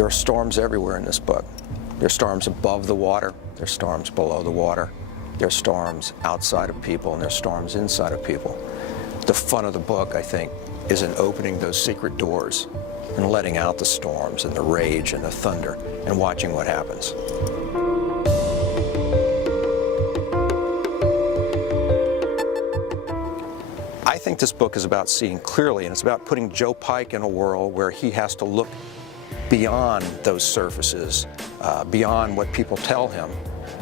There are storms everywhere in this book. There are storms above the water, there are storms below the water, there are storms outside of people, and there are storms inside of people. The fun of the book, I think, is in opening those secret doors and letting out the storms and the rage and the thunder and watching what happens. I think this book is about seeing clearly, and it's about putting Joe Pike in a world where he has to look beyond those surfaces, beyond what people tell him,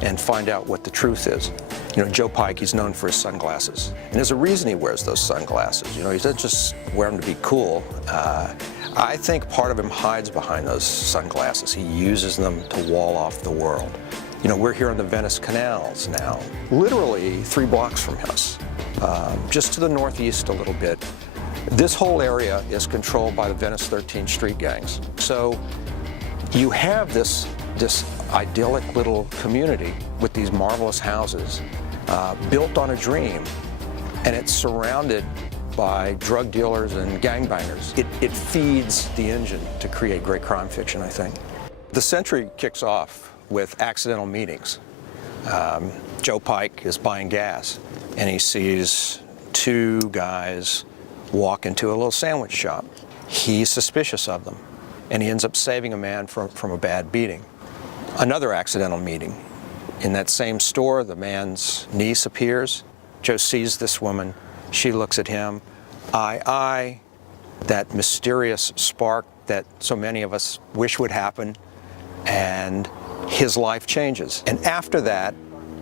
and find out what the truth is. You know, Joe Pike, he's known for his sunglasses. And there's a reason he wears those sunglasses. You know, he doesn't just wear them to be cool. I think part of him hides behind those sunglasses. He uses them to wall off the world. You know, we're here on the Venice canals now, literally 3 blocks from us, just to the northeast a little bit. This whole area is controlled by the Venice 13 street gangs. So you have this idyllic little community with these marvelous houses built on a dream, and it's surrounded by drug dealers and gangbangers. It feeds the engine to create great crime fiction, I think. The Sentry kicks off with accidental meetings. Joe Pike is buying gas, and he sees 2 guys walk into a little sandwich shop. He's suspicious of them, and he ends up saving a man from a bad beating. Another accidental meeting. In that same store, the man's niece appears. Joe sees this woman. She looks at him. Eye, that mysterious spark that so many of us wish would happen, and his life changes. And after that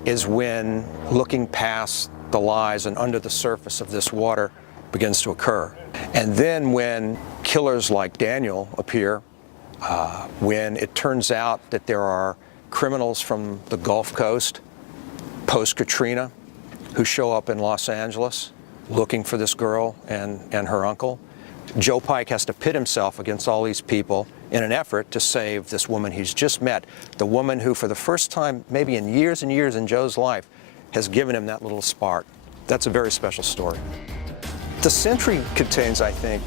is when looking past the lies and under the surface of this water begins to occur. And then when killers like Daniel appear, when it turns out that there are criminals from the Gulf Coast, post-Katrina, who show up in Los Angeles looking for this girl and her uncle, Joe Pike has to pit himself against all these people in an effort to save this woman he's just met, the woman who for the first time, maybe in years and years in Joe's life, has given him that little spark. That's a very special story. The Sentry contains, I think,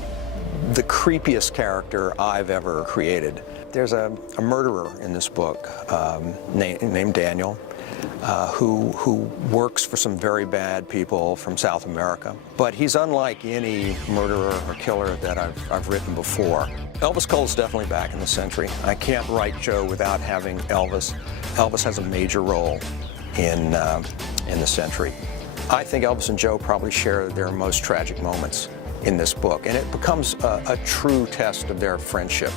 the creepiest character I've ever created. There's a murderer in this book named Daniel, who works for some very bad people from South America. But he's unlike any murderer or killer that I've written before. Elvis Cole's definitely back in the Sentry. I can't write Joe without having Elvis. Elvis has a major role in the Sentry. I think Elvis and Joe probably share their most tragic moments in this book, and it becomes a true test of their friendship.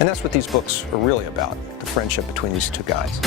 And that's what these books are really about, the friendship between these 2 guys.